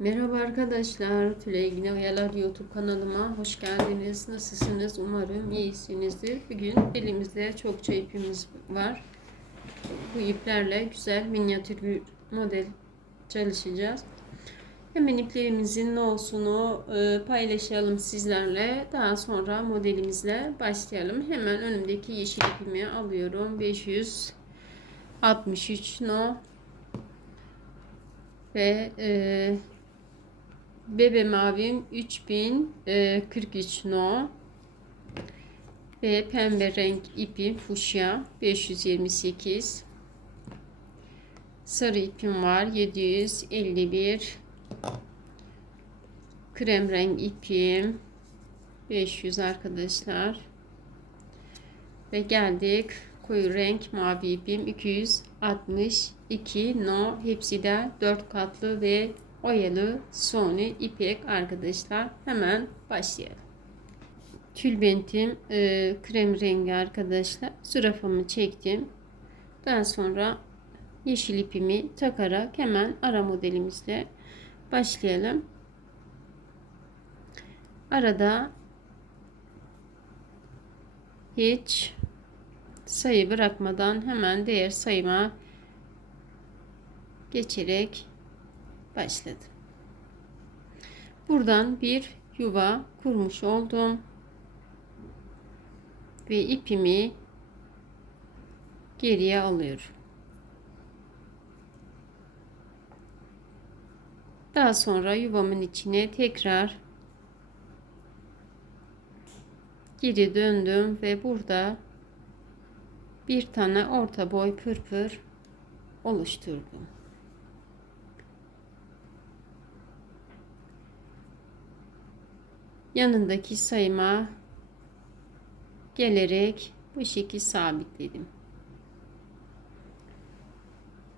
Merhaba arkadaşlar, Tülay Güne Oyalar YouTube kanalıma hoş geldiniz. Nasılsınız? Umarım iyisinizdir. Bugün elimizde çokça ipimiz var. Bu iplerle güzel minyatür bir model çalışacağız. Hemen iplerimizin ne olsunu e, paylaşalım sizlerle. Daha sonra modelimizle başlayalım. Hemen önümdeki yeşil ipimi alıyorum. 563 no ve e, Bebe mavim 3043 no. Ve pembe renk ipim fuşya 528 sarı ipim var 751 krem renk ipim 500 arkadaşlar. Ve geldik koyu renk mavi ipim 262 no. Hepsi de 4 katlı ve oyalı soni ipek arkadaşlar. Hemen başlayalım. Tülbentim e, krem rengi arkadaşlar. Zürafamı çektim. Daha sonra yeşil ipimi takarak hemen ara modelimizle başlayalım. Arada hiç sayı bırakmadan hemen değer sayıma geçerek başladım. Buradan bir yuva kurmuş oldum. Ve ipimi geriye alıyorum. Daha sonra yuvamın içine tekrar geri döndüm ve burada bir tane orta boy pırpır oluşturdum. Yanındaki sayıma gelerek bu şekil sabitledim.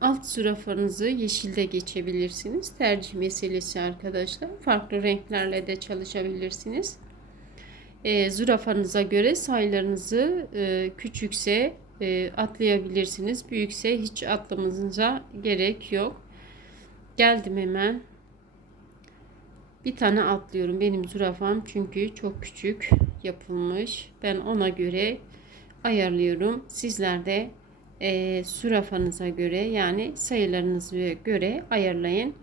Alt zürafanızı yeşilde geçebilirsiniz. Tercih meselesi arkadaşlar. Farklı renklerle de çalışabilirsiniz. E, zürafanıza göre sayılarınızı e, küçükse e, atlayabilirsiniz. Büyükse hiç atlamanıza gerek yok. Geldim hemen bir tane atlıyorum. Benim zürafam çünkü çok küçük yapılmış. Ben ona göre ayarlıyorum. Sizler de e, zürafanıza göre yani sayılarınıza göre ayarlayın.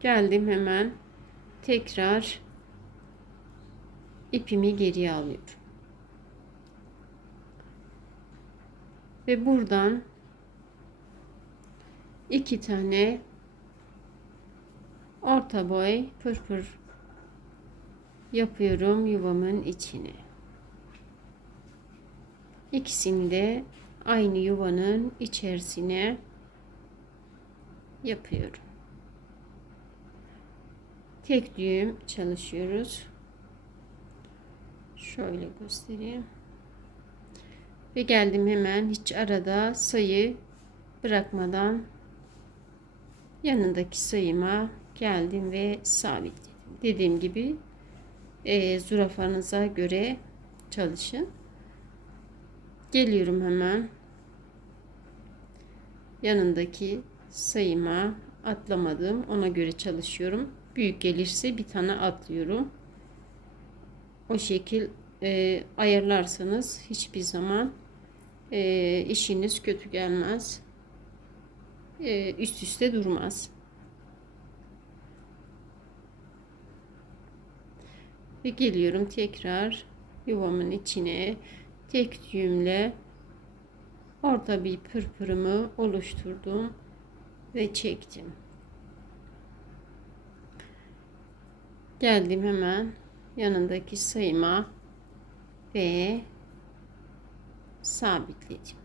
Geldim hemen tekrar ipimi geriye alıyorum. Ve buradan iki tane orta boy pırpır yapıyorum yuvamın içine. İkisini de aynı yuvanın içerisine yapıyorum. Tek düğüm çalışıyoruz. Şöyle göstereyim. Ve geldim hemen hiç arada sayı bırakmadan yanındaki sayıma geldim ve sabitledim. Dediğim gibi e, zürafanıza göre çalışın. Geliyorum hemen yanındaki sayıma atlamadım. Ona göre çalışıyorum. Büyük gelirse bir tane atlıyorum. O şekil e, ayarlarsanız hiçbir zaman e, işiniz kötü gelmez. E, üst üste durmaz. Ve geliyorum tekrar yuvamın içine tek düğümle orta bir pırpırımı oluşturdum ve çektim. Geldim hemen yanındaki sayıma ve sabitledim.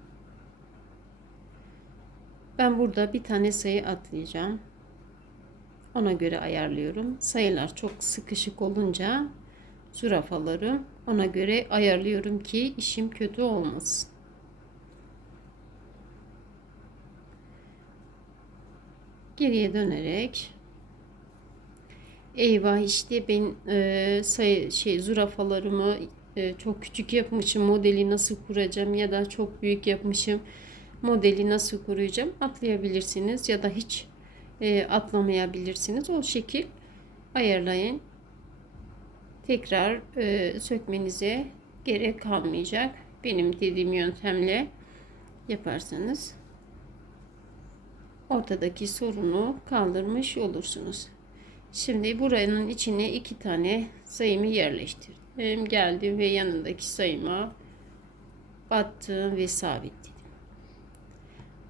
Ben burada bir tane sayı atlayacağım. Ona göre ayarlıyorum. Sayılar çok sıkışık olunca zürafaları ona göre ayarlıyorum ki işim kötü olmasın. Geriye dönerek eyvah işte ben e, sayı şey zürafalarımı e, çok küçük yapmışım modeli nasıl kuracağım ya da çok büyük yapmışım modeli nasıl kuracağım atlayabilirsiniz ya da hiç e, atlamayabilirsiniz. O şekil ayarlayın. Tekrar e, sökmenize gerek kalmayacak. Benim dediğim yöntemle yaparsanız ortadaki sorunu kaldırmış olursunuz. Şimdi buranın içine iki tane sayımı yerleştirdim. Geldim ve yanındaki sayıma battım ve sabitledim.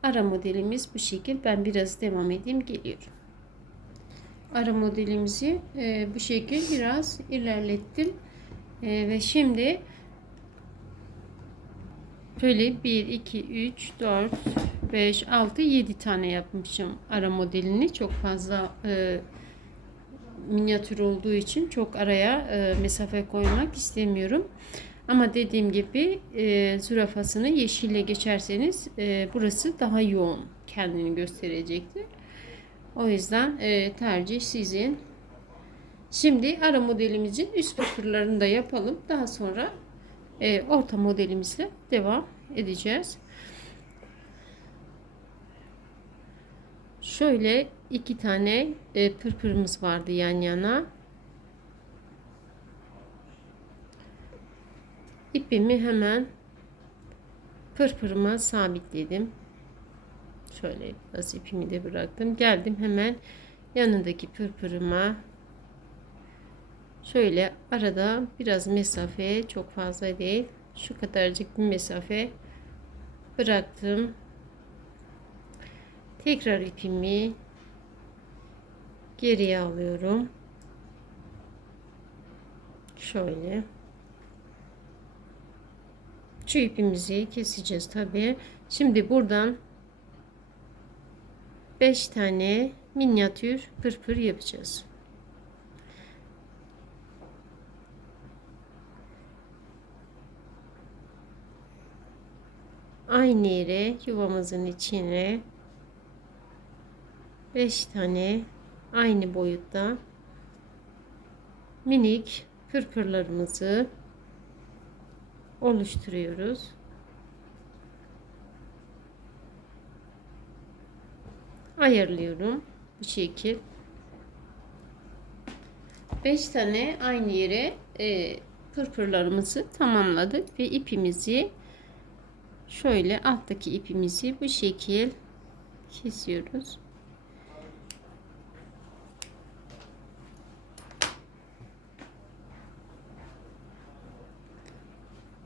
Ara modelimiz bu şekil. Ben biraz devam edeyim geliyorum. Ara modelimizi e, bu şekil biraz ilerlettim. E, ve şimdi böyle 1, 2, 3, 4, 5, 6, 7 tane yapmışım ara modelini. Çok fazla e, minyatür olduğu için çok araya e, mesafe koymak istemiyorum. Ama dediğim gibi e, zürafasını yeşille geçerseniz e, burası daha yoğun kendini gösterecektir. O yüzden e, tercih sizin. Şimdi ara modelimizin üst pıtırlarını da yapalım. Daha sonra e, orta modelimizle devam edeceğiz. Şöyle iki tane e, pırpırımız vardı yan yana. İpimi hemen pırpırıma sabitledim. Şöyle biraz ipimi de bıraktım. Geldim hemen yanındaki pırpırıma şöyle arada biraz mesafe çok fazla değil şu kadarcık bir mesafe bıraktım. Tekrar ipimi geriye alıyorum. Şöyle. Şu ipimizi keseceğiz tabi. Şimdi buradan 5 tane minyatür pırpır yapacağız. Aynı yere yuvamızın içine 5 tane aynı boyutta minik pırpırlarımızı oluşturuyoruz. Ayarlıyorum bu şekil. 5 tane aynı yere e, pırpırlarımızı tamamladık ve ipimizi şöyle alttaki ipimizi bu şekil kesiyoruz.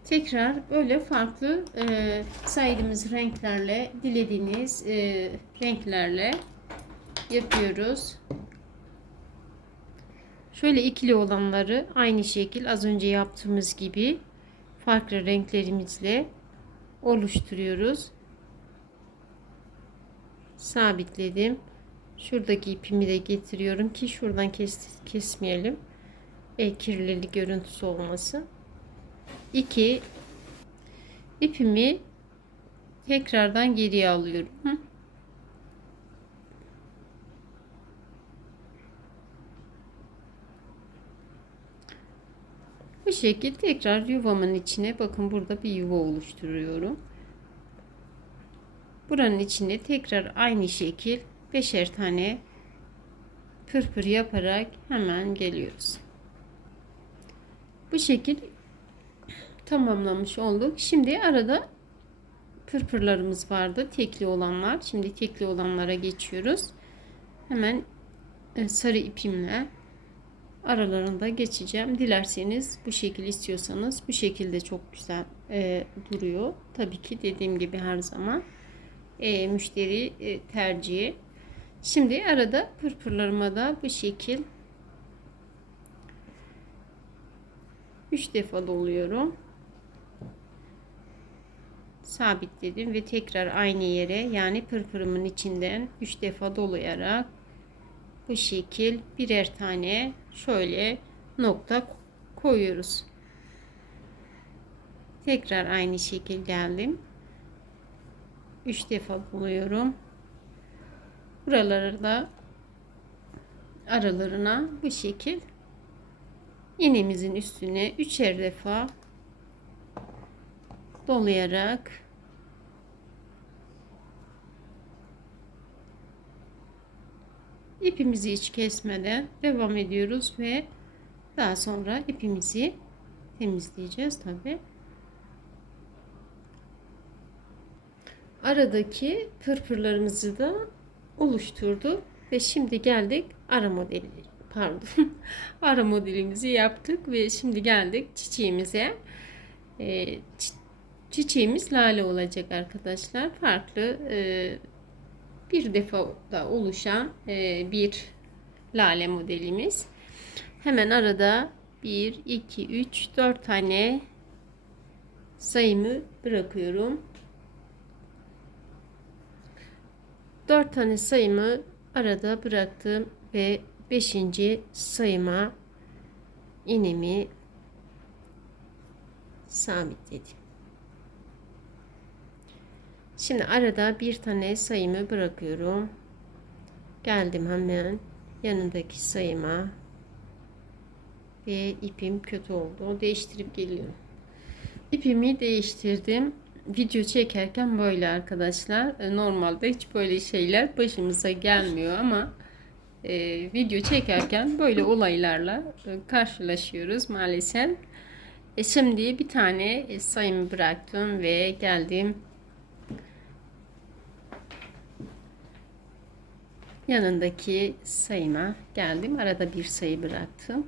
Tekrar böyle farklı e, saydığımız renklerle dilediğiniz e, renklerle yapıyoruz. Şöyle ikili olanları aynı şekil az önce yaptığımız gibi farklı renklerimizle oluşturuyoruz. Sabitledim. Şuradaki ipimi de getiriyorum ki şuradan kes, kesmeyelim. E, kirlili görüntüsü olmasın. 2 ipimi tekrardan geriye alıyorum. Bu şekilde tekrar yuvamın içine bakın burada bir yuva oluşturuyorum. Buranın içine tekrar aynı şekil beşer tane pırpır yaparak hemen geliyoruz. Bu şekil tamamlamış olduk. Şimdi arada pırpırlarımız vardı. Tekli olanlar. Şimdi tekli olanlara geçiyoruz. Hemen e, sarı ipimle aralarında geçeceğim. Dilerseniz bu şekil istiyorsanız bu şekilde çok güzel e, duruyor. Tabii ki dediğim gibi her zaman e, müşteri e, tercihi. Şimdi arada pırpırlarıma da bu şekil 3 defa doluyorum sabitledim ve tekrar aynı yere yani pırpırımın içinden 3 defa dolayarak bu şekil birer tane şöyle nokta koyuyoruz. Tekrar aynı şekil geldim. 3 defa doluyorum. Buraları da aralarına bu şekil iğnemizin üstüne üçer defa dolayarak ipimizi hiç kesmeden devam ediyoruz ve daha sonra ipimizi temizleyeceğiz tabi. Aradaki pırpırlarımızı da oluşturduk ve şimdi geldik ara modeli pardon ara modelimizi yaptık ve şimdi geldik çiçeğimize. Ee, çiçeğimiz lale olacak arkadaşlar. Farklı e, bir defa da oluşan e, bir lale modelimiz. Hemen arada 1, 2, 3, 4 tane sayımı bırakıyorum. 4 tane sayımı arada bıraktım ve 5. sayıma inimi sabitledim. Şimdi arada bir tane sayımı bırakıyorum. Geldim hemen yanındaki sayıma ve ipim kötü oldu. Değiştirip geliyorum. İpimi değiştirdim. Video çekerken böyle arkadaşlar. E, normalde hiç böyle şeyler başımıza gelmiyor ama e, video çekerken böyle olaylarla e, karşılaşıyoruz maalesef. E, şimdi bir tane sayımı bıraktım ve geldim yanındaki sayıma geldim. Arada bir sayı bıraktım.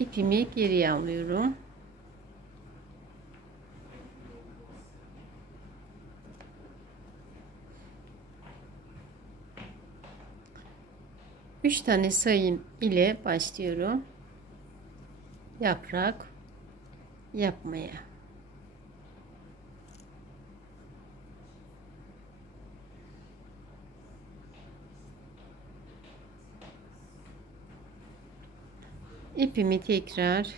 ipimi geriye alıyorum. Üç tane sayım ile başlıyorum. Yaprak yapmaya. İpimi tekrar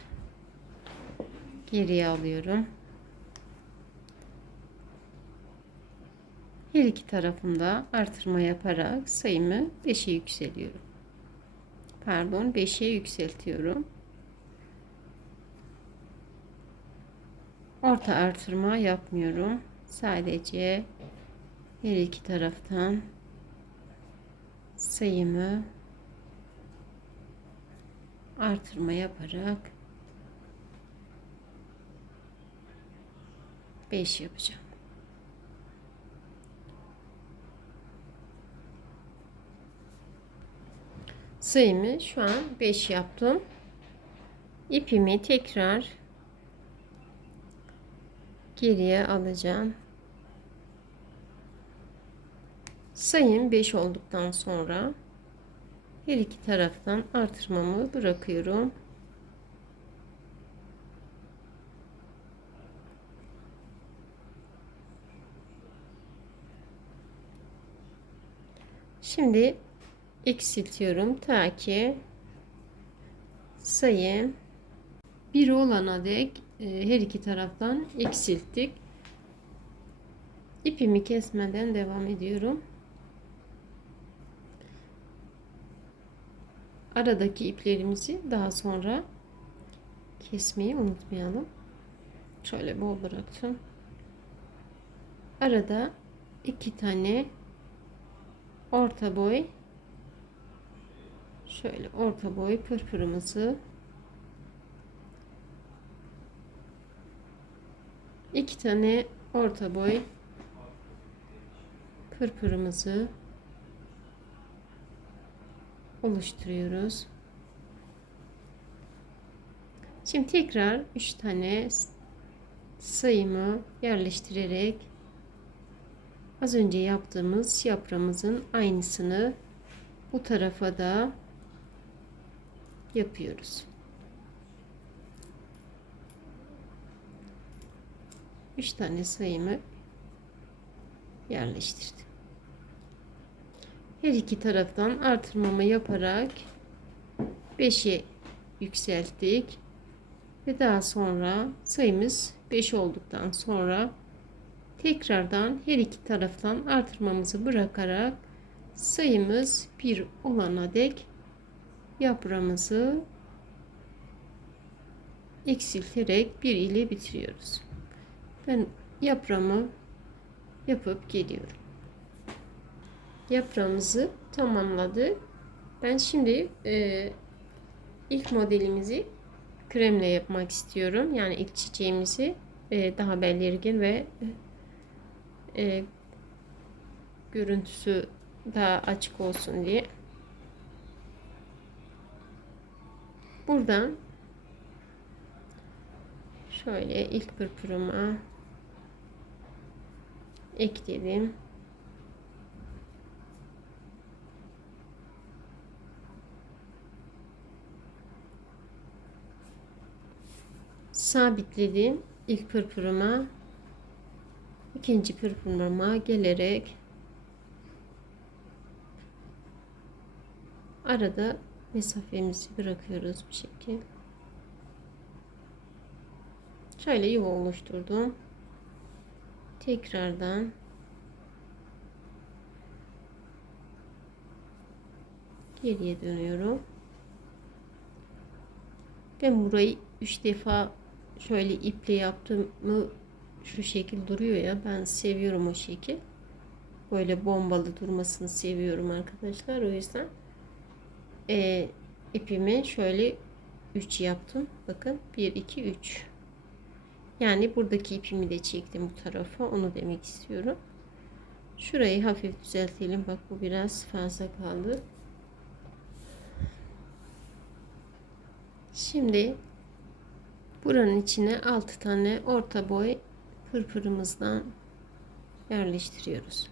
geriye alıyorum. Her iki tarafında artırma yaparak sayımı 5'e yükseliyorum. Pardon 5'e yükseltiyorum. Orta artırma yapmıyorum. Sadece her iki taraftan sayımı artırma yaparak 5 yapacağım. Sayımı şu an 5 yaptım. İpimi tekrar geriye alacağım. Sayım 5 olduktan sonra her iki taraftan artırmamı bırakıyorum. Şimdi eksiltiyorum ta ki sayı bir olana dek e, her iki taraftan eksilttik. İpimi kesmeden devam ediyorum. Aradaki iplerimizi daha sonra kesmeyi unutmayalım. Şöyle bol bıraktım. Arada iki tane orta boy şöyle orta boy pırpırımızı iki tane orta boy pırpırımızı oluşturuyoruz. Şimdi tekrar 3 tane sayımı yerleştirerek az önce yaptığımız yaprağımızın aynısını bu tarafa da yapıyoruz. 3 tane sayımı yerleştirdim. Her iki taraftan artırmama yaparak 5'e yükselttik. Ve daha sonra sayımız 5 olduktan sonra tekrardan her iki taraftan artırmamızı bırakarak sayımız 1 olana dek yaprağımızı eksilterek 1 ile bitiriyoruz. Ben yaprağımı yapıp geliyorum. Yaprağımızı tamamladık. Ben şimdi e, ilk modelimizi kremle yapmak istiyorum. Yani ilk çiçeğimizi e, daha belirgin ve e, görüntüsü daha açık olsun diye. Buradan şöyle ilk pırpırıma ekledim. Sabitledim ilk pırpırıma ikinci pırpırıma gelerek arada mesafemizi bırakıyoruz bu şekil. Şöyle yuva oluşturdum. Tekrardan geriye dönüyorum. Ben burayı 3 defa şöyle iple yaptım mı şu şekil duruyor ya ben seviyorum o şekil. Böyle bombalı durmasını seviyorum arkadaşlar o yüzden e, ipimi şöyle 3 yaptım. Bakın 1 2 3 yani buradaki ipimi de çektim bu tarafa onu demek istiyorum. Şurayı hafif düzeltelim bak bu biraz fazla kaldı. Şimdi Buranın içine 6 tane orta boy pırpırımızdan yerleştiriyoruz.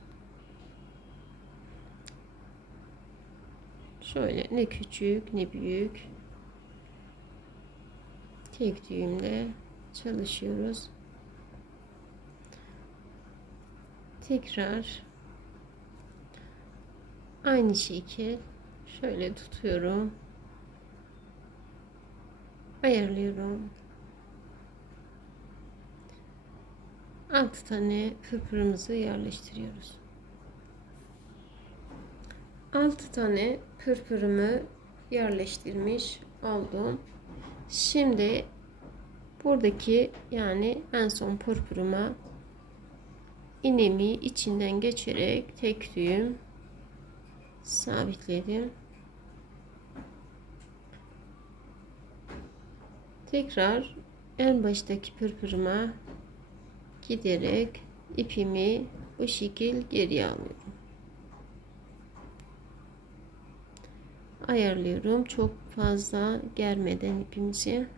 Şöyle ne küçük ne büyük tek düğümle çalışıyoruz. Tekrar aynı şekil şöyle tutuyorum. Ayarlıyorum. 6 tane pırpırımızı yerleştiriyoruz. 6 tane pırpırımı yerleştirmiş oldum. Şimdi buradaki yani en son pırpırıma inemi içinden geçerek tek düğüm sabitledim. Tekrar en baştaki pırpırıma giderek ipimi bu şekil geriye alıyorum. Ayarlıyorum. Çok fazla germeden ipimizi.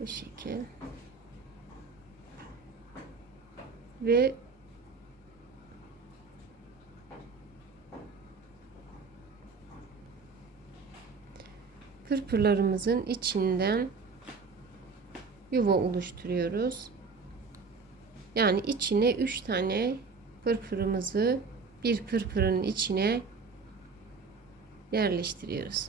Bu şekil. Ve pırpırlarımızın içinden yuva oluşturuyoruz. Yani içine 3 tane pırpırımızı bir pırpırın içine yerleştiriyoruz.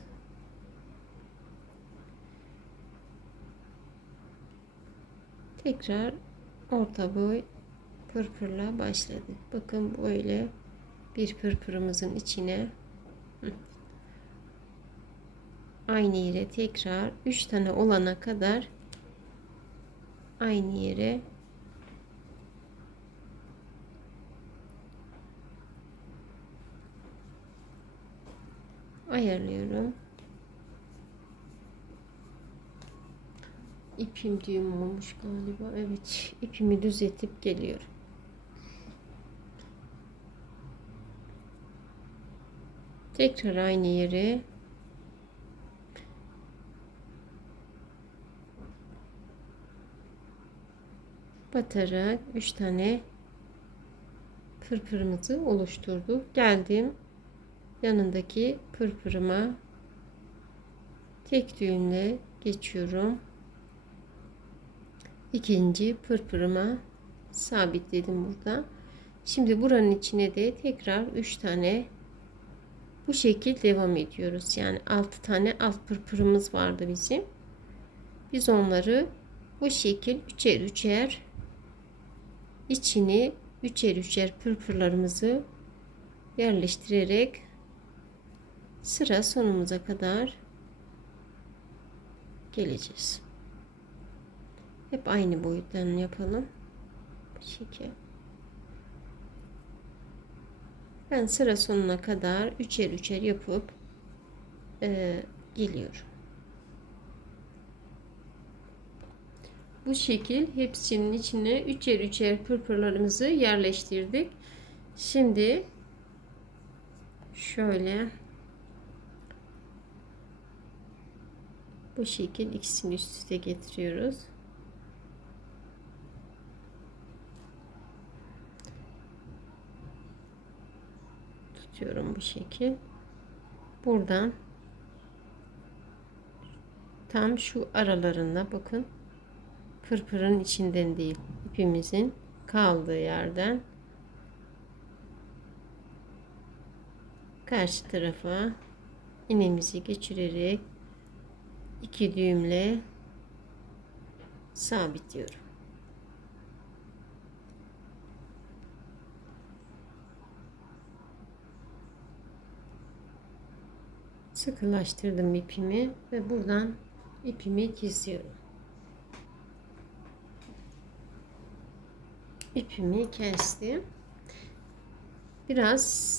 Tekrar orta boy pırpırla başladık. Bakın böyle bir pırpırımızın içine aynı yere tekrar 3 tane olana kadar aynı yere ayarlıyorum. İpim düğüm olmuş galiba. Evet, ipimi düzeltip geliyorum. Tekrar aynı yere batarak 3 tane pırpırımızı oluşturduk. Geldim yanındaki pırpırıma tek düğümle geçiyorum. İkinci pırpırıma sabitledim burada. Şimdi buranın içine de tekrar 3 tane bu şekil devam ediyoruz. Yani 6 tane alt pırpırımız vardı bizim. Biz onları bu şekil üçer üçer içini üçer üçer pırpırlarımızı yerleştirerek sıra sonumuza kadar geleceğiz. Hep aynı boyuttan yapalım. Bu şekil. Ben sıra sonuna kadar üçer üçer yapıp e, geliyorum. Bu şekil hepsinin içine üçer üçer pırpırlarımızı yerleştirdik. Şimdi şöyle bu şekil ikisini üst üste getiriyoruz. Tutuyorum bu şekil. Buradan tam şu aralarında bakın pırpırın içinden değil ipimizin kaldığı yerden karşı tarafa iğnemizi geçirerek iki düğümle sabitliyorum. Sıkılaştırdım ipimi ve buradan ipimi kesiyorum. İpimi kestim. Biraz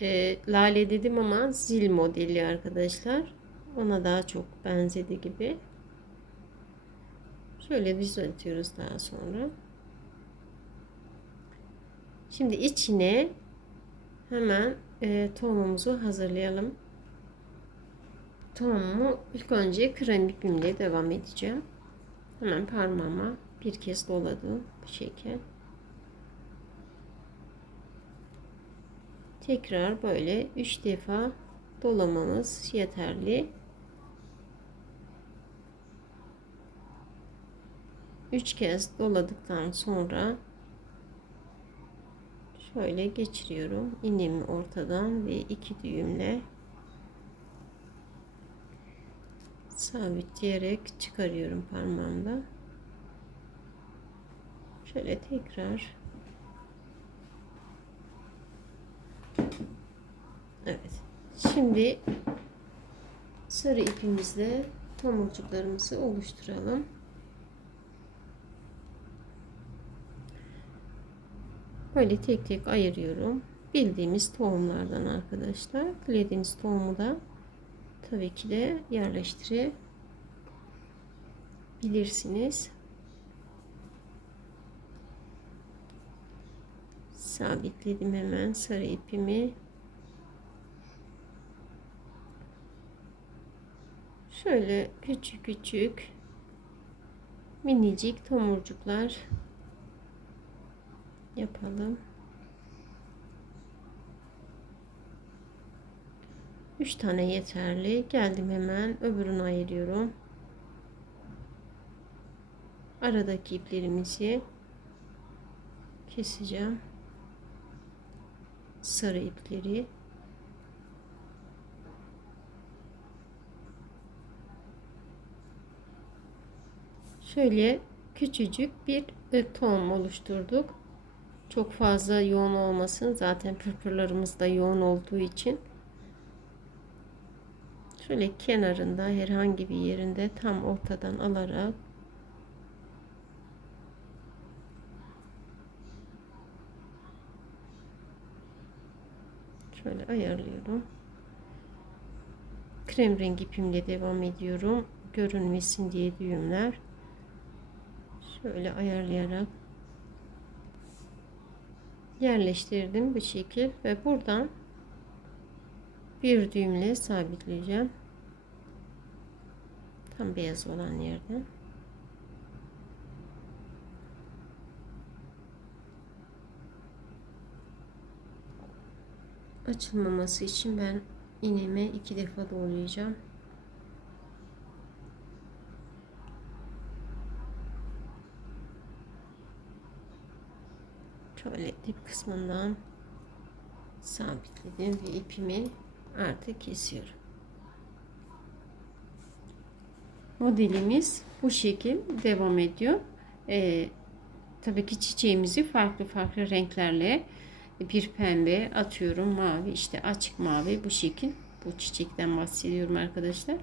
e, lale dedim ama zil modeli arkadaşlar. Ona daha çok benzedi gibi. Şöyle düzeltiyoruz daha sonra. Şimdi içine hemen e, tohumumuzu hazırlayalım. Tohumumu ilk önce krem ipimle devam edeceğim. Hemen parmağıma bir kez doladım bu şekil. Tekrar böyle 3 defa dolamamız yeterli. 3 kez doladıktan sonra şöyle geçiriyorum. İğnemi ortadan ve iki düğümle sabitleyerek çıkarıyorum parmağımda. Şöyle tekrar Evet. Şimdi sarı ipimizle tomurcuklarımızı oluşturalım. Böyle tek tek ayırıyorum. Bildiğimiz tohumlardan arkadaşlar. Dilediğiniz tohumu da tabii ki de yerleştirebilirsiniz. Sabitledim hemen sarı ipimi. Şöyle küçük küçük minicik tomurcuklar yapalım. 3 tane yeterli. Geldim hemen öbürünü ayırıyorum. Aradaki iplerimizi keseceğim. Sarı ipleri Şöyle küçücük bir tohum oluşturduk. Çok fazla yoğun olmasın. Zaten pırpırlarımız da yoğun olduğu için. Şöyle kenarında herhangi bir yerinde tam ortadan alarak şöyle ayarlıyorum. Krem rengi ipimle devam ediyorum. Görünmesin diye düğümler. Şöyle ayarlayarak yerleştirdim bu şekil ve buradan bir düğümle sabitleyeceğim. Tam beyaz olan yerden. Açılmaması için ben iğnemi iki defa dolayacağım. Şöyle dip kısmından sabitledim ve ipimi artık kesiyorum. Modelimiz bu şekil devam ediyor. Ee, tabii ki çiçeğimizi farklı farklı renklerle bir pembe atıyorum mavi işte açık mavi bu şekil bu çiçekten bahsediyorum arkadaşlar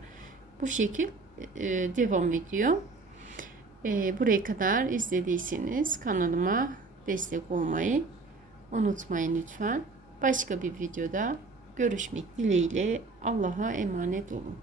bu şekil e, devam ediyor. E, buraya kadar izlediyseniz kanalıma destek olmayı unutmayın lütfen. Başka bir videoda görüşmek dileğiyle Allah'a emanet olun.